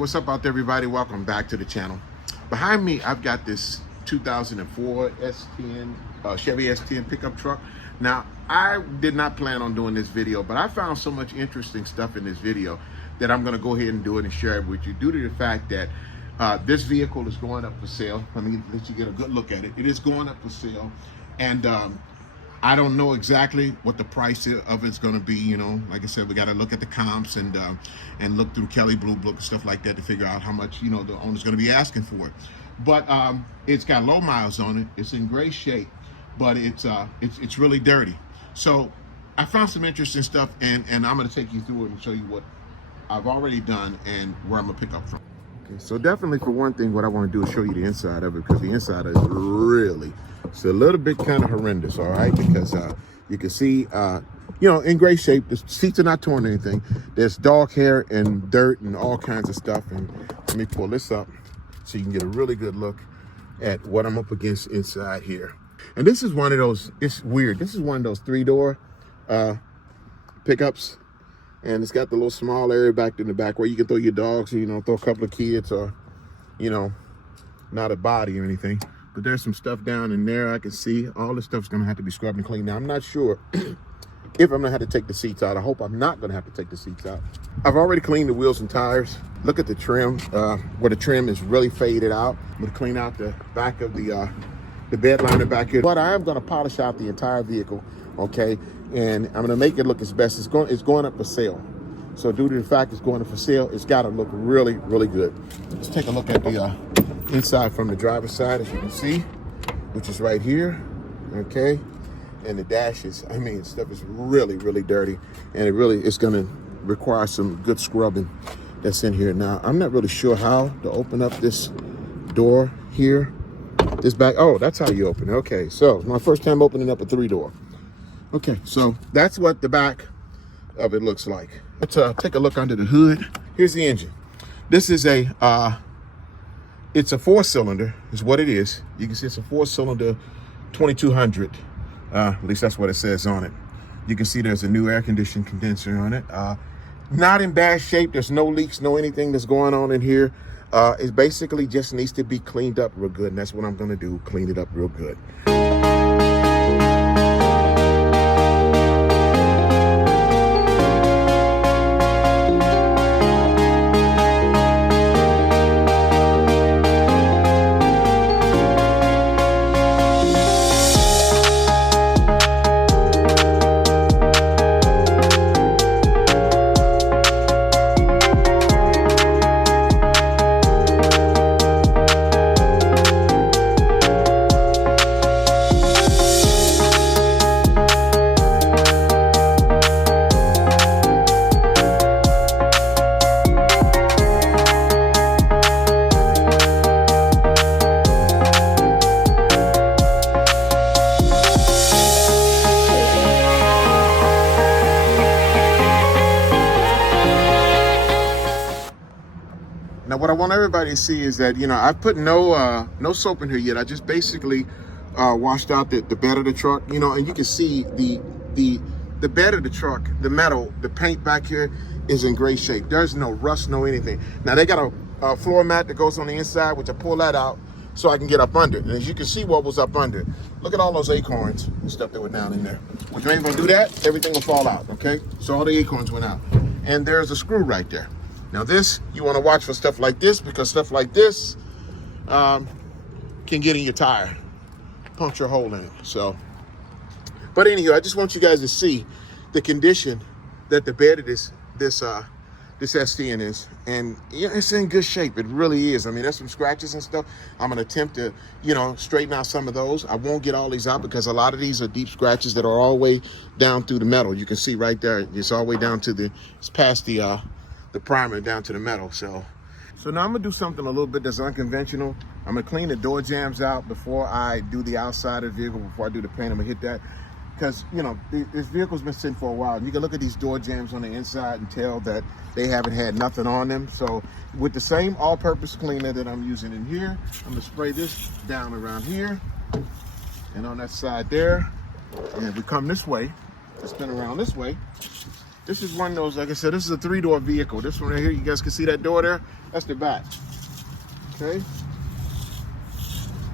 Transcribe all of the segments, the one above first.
what's up out there, everybody? Welcome back to the channel. Behind me, I've got this 2004 S10, Chevy S10 pickup truck. Now, I did not plan on doing this video, but I found so much interesting stuff in this video that I'm gonna go ahead and do it and share it with you due to the fact that this vehicle is going up for sale. Let me let you get a good look at it. It is going up for sale. And I don't know exactly what the price of it's going to be. You know, like I said, we got to look at the comps and look through Kelley Blue Book and stuff like that to figure out how much, you know, the owner's going to be asking for it. But it's got low miles on it. It's in great shape, but it's really dirty. So I found some interesting stuff, and I'm going to take you through it and show you what I've already done and where I'm going to pick up from. Okay, so definitely for one thing, what I want to do is show you the inside of it, because the inside is really, it's a little bit kind of horrendous, all right? Because you can see, you know, in great shape. The seats are not torn or anything. There's dog hair and dirt and all kinds of stuff. And let me pull this up so you can get a really good look at what I'm up against inside here. And this is one of those, it's weird. This is one of those 3-door pickups. And it's got the little small area back in the back where you can throw your dogs, you know, throw a couple of kids, or, you know, not a body or anything. But there's some stuff down in there I can see. All this stuff's gonna have to be scrubbed and cleaned. Now, I'm not sure if I'm gonna have to take the seats out. I hope I'm not gonna have to take the seats out. I've already cleaned the wheels and tires. Look at the trim, where the trim is really faded out. I'm gonna clean out the back of the bed liner back here. But I am gonna polish out the entire vehicle, okay? And I'm gonna make it look as best. It's going up for sale. So due to the fact it's going up for sale, it's gotta look really, really good. Let's take a look at the inside from the driver's side, as you can see, which is right here, okay? And the dashes, I mean, stuff is really, really dirty, and it's gonna require some good scrubbing that's in here. Now, I'm not really sure how to open up this door here, this back. Oh, that's how you open it. Okay, so it's my first time opening up a 3-door. Okay, so that's what the back of it looks like. Let's take a look under the hood. Here's the engine. This is it's a 4-cylinder, is what it is. You can see it's a 4-cylinder 2200. At least that's what it says on it. You can see there's a new air conditioning condenser on it. Not in bad shape. There's no leaks, no anything that's going on in here. It basically just needs to be cleaned up real good, and that's what I'm gonna do, clean it up real good. Now, what I want everybody to see is that, you know, I've put no soap in here yet. I just basically washed out the bed of the truck, you know, and you can see the bed of the truck, the metal, the paint back here is in great shape. There's no rust, no anything. Now, they got a floor mat that goes on the inside, which I pull that out so I can get up under it. And as you can see what was up under, look at all those acorns and stuff that were down in there. When you ain't gonna do that, everything will fall out, okay? So all the acorns went out. And there's a screw right there. Now this, you want to watch for stuff like this, because stuff like this can get in your tire, puncture a hole in it. So, but anyway, I just want you guys to see the condition that the bed of this S10 is, and yeah, it's in good shape. It really is. I mean, there's some scratches and stuff. I'm gonna attempt to, you know, straighten out some of those. I won't get all these out because a lot of these are deep scratches that are all the way down through the metal. You can see right there, it's all the way down to it's past the primer down to the metal. So now I'm gonna do something a little bit that's unconventional. I'm gonna clean the door jambs out before I do the outside of the vehicle, before I do the paint. I'm gonna hit that, because, you know, this vehicle's been sitting for a while. And you can look at these door jambs on the inside and tell that they haven't had nothing on them. So with the same all-purpose cleaner that I'm using in here, I'm gonna spray this down around here and on that side there. And we come this way, spin around this way, This is one of those, like I said, this is a 3-door vehicle. This one right here, you guys can see that door there? That's the back, okay?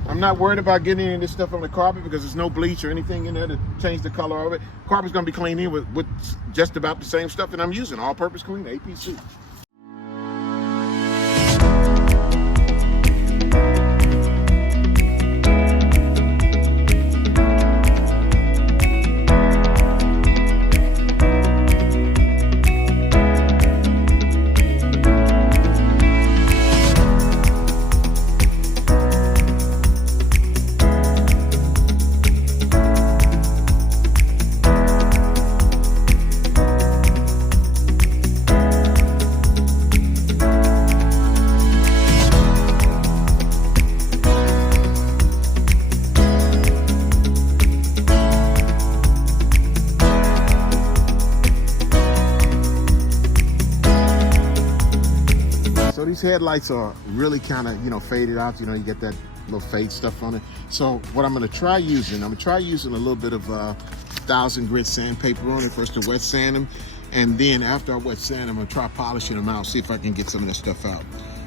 I'm not worried about getting any of this stuff on the carpet because there's no bleach or anything in there to change the color of it. Carpet's gonna be cleaned in with just about the same stuff that I'm using, all-purpose clean, APC. So these headlights are really kind of, you know, faded out. You know, you get that little fade stuff on it. So what I'm gonna try using, a little bit of 1000 grit sandpaper on it first to wet sand them. And then after I wet sand them, I'm gonna try polishing them out, see if I can get some of that stuff out.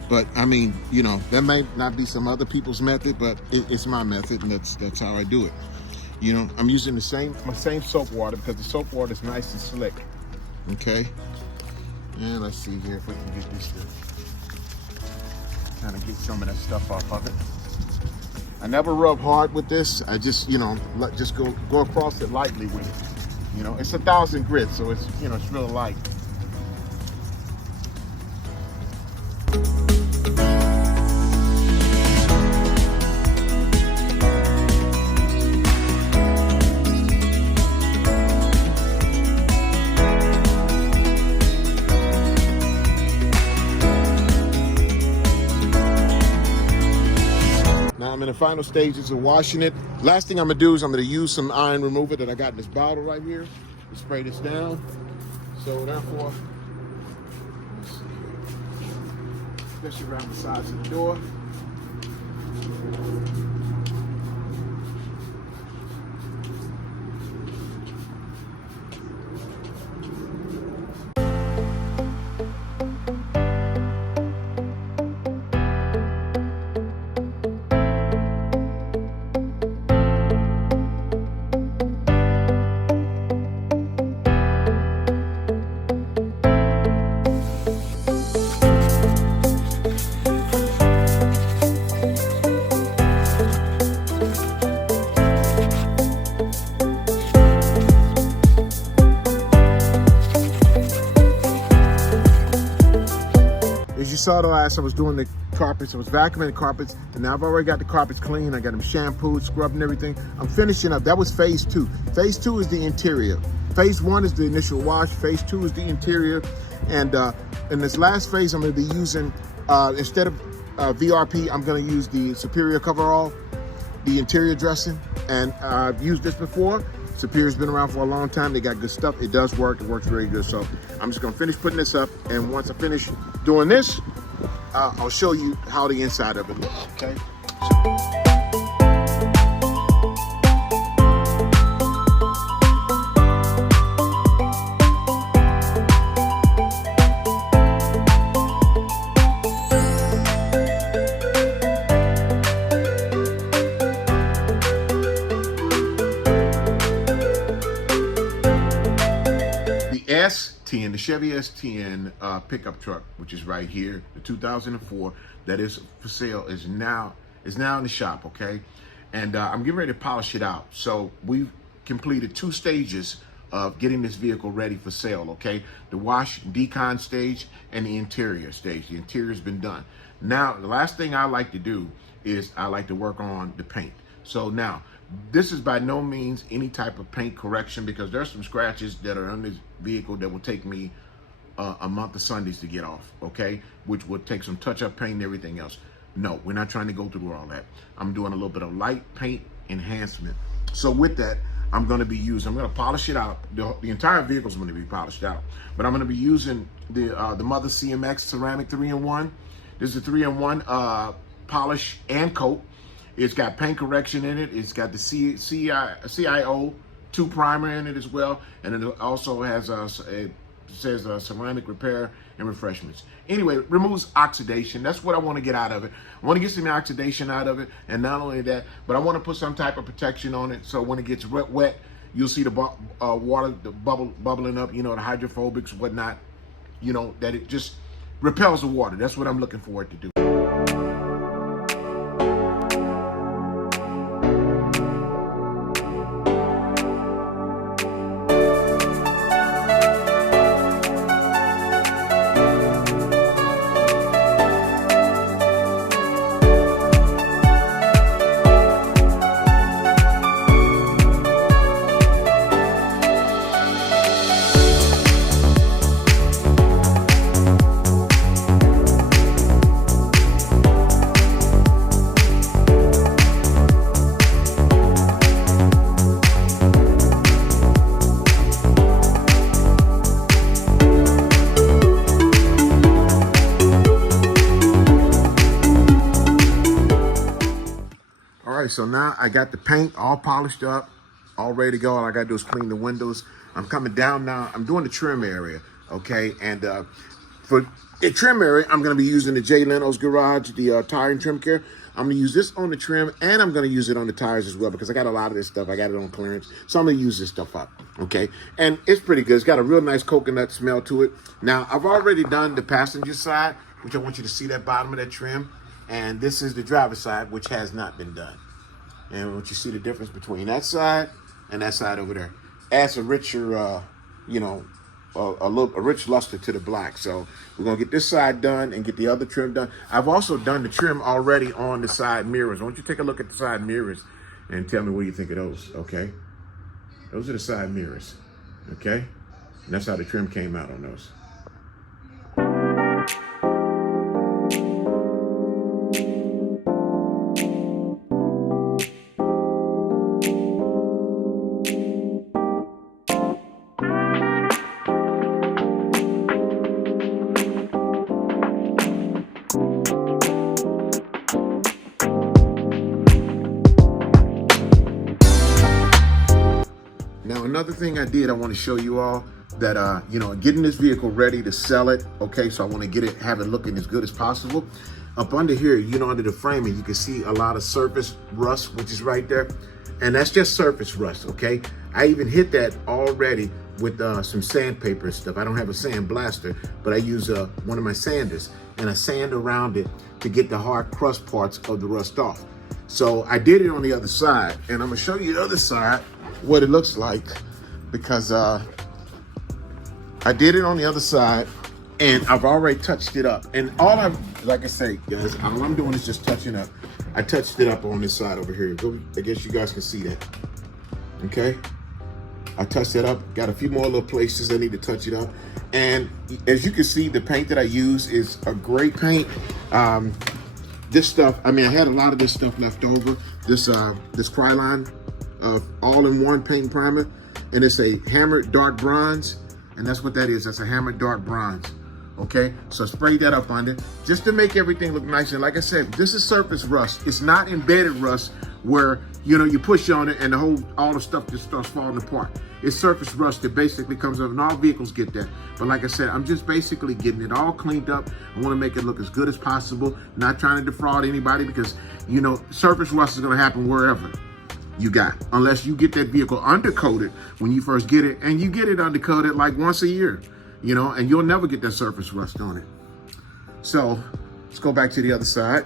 But I mean, you know, that may not be some other people's method, but it's my method, and that's how I do it. You know, I'm using my same soap water because the soap water is nice and slick. Okay. And let's see here if we can get this to kind of get some of that stuff off of it. I never rub hard with this. I just, you know, just go across it lightly with it. You know, it's 1000 grit, so it's, you know, it's real light. Now I'm in the final stages of washing it. Last thing I'm gonna do is I'm gonna use some iron remover that I got in this bottle right here to spray this down. So therefore, let's see here, especially around the sides of the door. As you saw the last, I was doing the carpets, I was vacuuming the carpets, and now I've already got the carpets clean. I got them shampooed, scrubbed and everything. I'm finishing up. That was phase 2. Phase 2 is the interior. Phase 1 is the initial wash. Phase 2 is the interior. And in this last phase, I'm gonna be using, instead of VRP, I'm gonna use the Superior coverall, the interior dressing. And I've used this before. Superior's been around for a long time. They got good stuff. It does work. It works very good. So I'm just gonna finish putting this up, and once I finish doing this, I'll show you how the inside of it looks, okay? S10, the Chevy S10 pickup truck, which is right here, the 2004, that is for sale, is now in the shop, okay? And I'm getting ready to polish it out. So we've completed 2 stages of getting this vehicle ready for sale, okay? The wash decon stage and the interior stage. The interior's been done. Now, the last thing I like to do is I like to work on the paint. So now, this is by no means any type of paint correction, because there's some scratches that are on this vehicle that will take me a month of Sundays to get off, okay? Which would take some touch-up paint and everything else. No, we're not trying to go through all that. I'm doing a little bit of light paint enhancement. So with that, I'm gonna polish it out. The entire vehicle is gonna be polished out, but I'm gonna be using the Mother CMX ceramic 3-in-1. This is a 3-in-1 polish and coat. It's got paint correction in it. It's got the CIO 2 primer in it as well. And it also has a says ceramic repair and refreshments. Anyway, removes oxidation. That's what I want to get out of it. I want to get some oxidation out of it, and not only that, but I want to put some type of protection on it, so when it gets wet, you'll see the water, the bubbling up, you know, the hydrophobics, whatnot, you know, that it just repels the water. That's what I'm looking for it to do. So now I got the paint all polished up, all ready to go. All I gotta do is clean the windows. I'm coming down now. I'm doing the trim area, okay? And for the trim area, I'm gonna be using the Jay Lenos garage, the tire and trim care. I'm gonna use this on the trim, and I'm gonna use it on the tires as well, because I got a lot of this stuff. I got it on clearance, so I'm gonna use this stuff up, okay? And it's pretty good. It's got a real nice coconut smell to it. Now, I've already done the passenger side, which I want you to see that bottom of that trim. And this is the driver's side, which has not been done. And once you see the difference between that side and that side over there, adds a richer, you know, a rich luster to the black. So we're gonna get this side done and get the other trim done. I've also done the trim already on the side mirrors. Why don't you take a look at the side mirrors and tell me what you think of those, okay? Those are the side mirrors, okay? And that's how the trim came out on those. Now, another thing I did, I want to show you all that, you know, getting this vehicle ready to sell it. Okay, so I want to get it, have it looking as good as possible. Up under here, you know, under the framing, you can see a lot of surface rust, which is right there. And that's just surface rust, okay? I even hit that already with some sandpaper and stuff. I don't have a sand blaster, but I use one of my sanders, and I sand around it to get the hard crust parts of the rust off. So I did it on the other side, and I'm gonna show you the other side, what it looks like, because I did it on the other side, and I've already touched it up. And like I say, guys, all I'm doing is just touching up. I touched it up on this side over here. I guess you guys can see that, okay? I touched it up, got a few more little places I need to touch it up. And as you can see, the paint that I use is a great paint. This stuff, I mean, I had a lot of this stuff left over. This Kryline all-in-one paint and primer, and it's a hammered dark bronze, and that's what that is. That's a hammered dark bronze. Okay, so spray that up on it just to make everything look nice. And like I said, this is surface rust. It's not embedded rust where, you know, you push on it and all the stuff just starts falling apart. It's surface rust that basically comes up, and all vehicles get that. But like I said, I'm just basically getting it all cleaned up. I want to make it look as good as possible, not trying to defraud anybody, because, you know, surface rust is going to happen wherever you got, unless you get that vehicle undercoated when you first get it, and you get it undercoated like once a year, you know, and you'll never get that surface rust on it. So let's go back to the other side.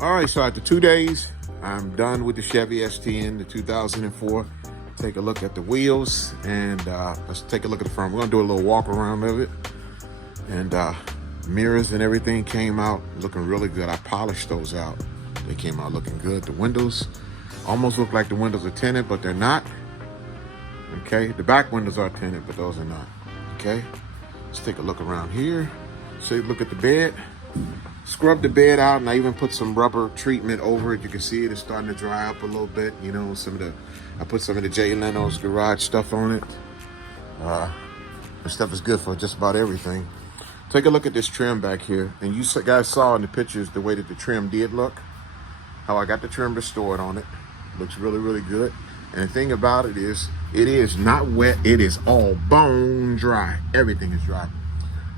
All right, so after 2 days, I'm done with the Chevy S10, the 2004. Take a look at the wheels, and let's take a look at the front. We're gonna do a little walk around of it and Mirrors and everything came out looking really good. I polished those out. They came out looking good. The windows almost look like the windows are tinted, but they're not. Okay, the back windows are tinted, but those are not. Okay, let's take a look around here. So look at the bed. Scrub the bed out, and I even put some rubber treatment over it. You can see it's starting to dry up a little bit. You know, I put some of the Jay Lenos garage stuff on it. The stuff is good for just about everything. Take a look at this trim back here, and you guys saw in the pictures the way that the trim did look. How I got the trim restored on it. Looks really, really good. And the thing about it is not wet. It is all bone dry. Everything is dry.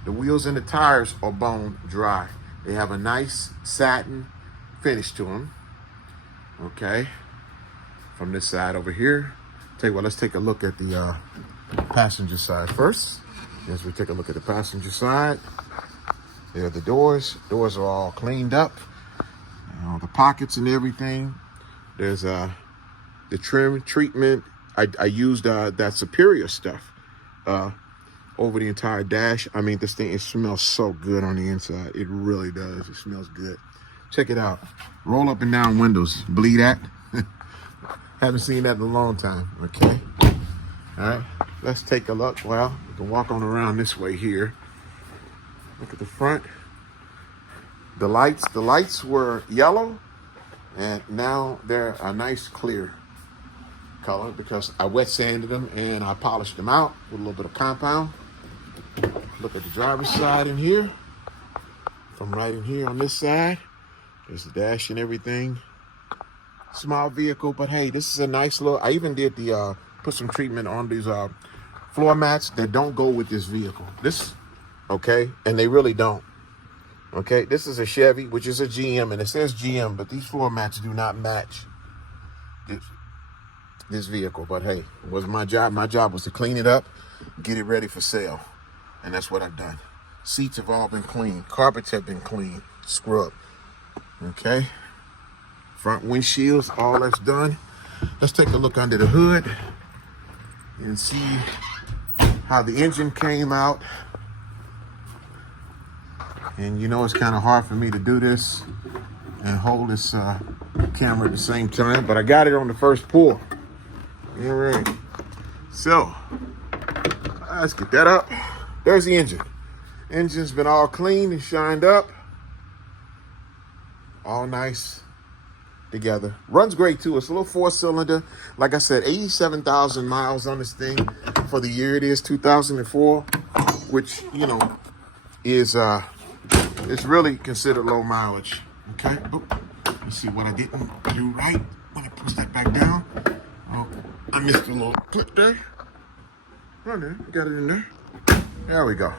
The wheels and the tires are bone dry. They have a nice satin finish to them. Okay. From this side over here. Tell you what, let's take a look at the passenger side first. As we take a look at the passenger side, there are the doors. Doors are all cleaned up. The pockets and everything. There's the trim treatment. I used that Superior stuff over the entire dash. I mean, this thing, it smells so good on the inside. It really does. It smells good. Check it out. Roll up and down windows. Believe that? Haven't seen that in a long time. Okay. All right. Let's take a look. Well, we can walk on around this way here. Look at the front. The lights were yellow, and now they're a nice clear color because I wet sanded them and I polished them out with a little bit of compound. Look at the driver's side in here. From right in here on this side, there's the dash and everything. Small vehicle, but hey, this is a nice little. I even did the put some treatment on these floor mats that don't go with this vehicle. Okay, and they really don't. Okay, this is a Chevy, which is a GM, and it says GM, but these floor mats do not match this vehicle. But hey, it was my job. My job was to clean it up, get it ready for sale, and that's what I've done. Seats have all been cleaned. Carpets have been cleaned, scrubbed. Okay, front windshields, all that's done. Let's take a look under the hood and see how the engine came out. And you know, it's kind of hard for me to do this and hold this camera at the same time, but I got it on the first pull. All right. So, let's get that up. There's the engine. Engine's been all cleaned and shined up. All nice together. Runs great too. It's a little 4-cylinder. Like I said, 87,000 miles on this thing for the year it is, 2004, which, you know, is it's really considered low mileage. Okay. Oh, let's see what I didn't do right when I push that back down. Oh, I missed a little clip there. Oh, there, got it in there. There we go.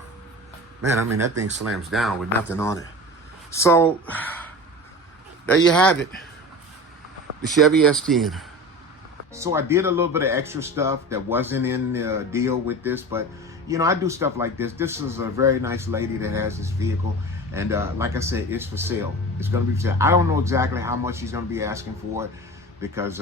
Man, I mean, that thing slams down with nothing on it. So there you have it. The Chevy S10. So I did a little bit of extra stuff that wasn't in the deal with this, but you know, I do stuff like this. This is a very nice lady that has this vehicle, and like I said, it's for sale. It's going to be for sale. I don't know exactly how much she's going to be asking for it because,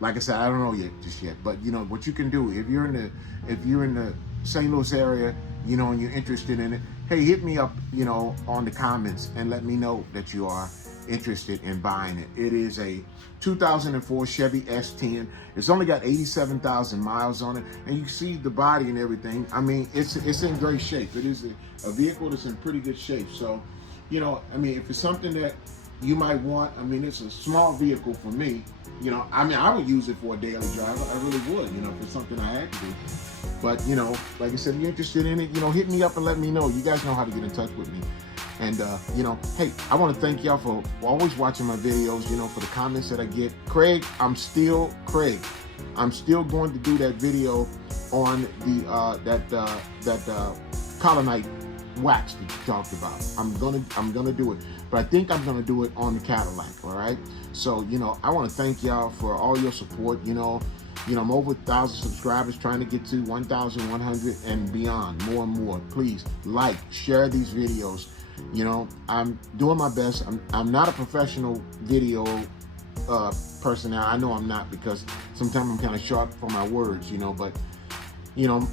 like I said, I don't know just yet. But you know what you can do if you're in the St. Louis area, you know, and you're interested in it. Hey, hit me up, you know, on the comments and let me know that you are interested in buying it. It is a 2004 Chevy S10. It's only got 87,000 miles on it, and you see the body and everything. I mean, it's in great shape. It is a vehicle that's in pretty good shape. So, you know, I mean, if it's something that you might want, I mean, it's a small vehicle for me. You know, I mean, I would use it for a daily driver. I really would, you know, if it's something I had to do. But, you know, like I said, if you're interested in it, you know, hit me up and let me know. You guys know how to get in touch with me. And, you know, hey, I want to thank y'all for always watching my videos, you know, for the comments that I get. Craig, I'm still going to do that video on the, that Colonite wax that you talked about. I'm gonna do it, but I think I'm gonna do it on the Cadillac, all right? So, you know, I want to thank y'all for all your support. You know, I'm over 1,000 subscribers, trying to get to 1,100 and beyond, more and more. Please like, share these videos. You know, I'm doing my best. I'm not a professional video person now. I know I'm not, because sometimes I'm kind of sharp for my words, you know, but you know,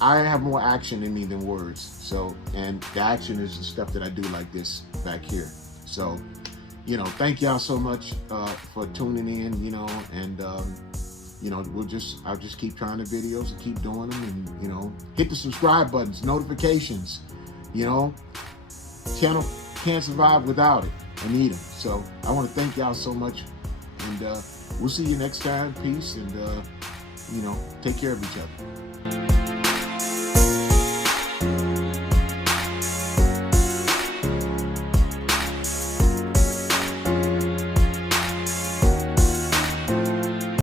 I have more action in me than words. So, and the action is the stuff that I do like this back here. So, you know, thank y'all so much for tuning in, you know, and you know, I'll just keep trying the videos and keep doing them, and, you know, hit the subscribe buttons, notifications, you know, channel can't survive without it. I need them. So I want to thank y'all so much, and we'll see you next time. Peace, and you know, take care of each other.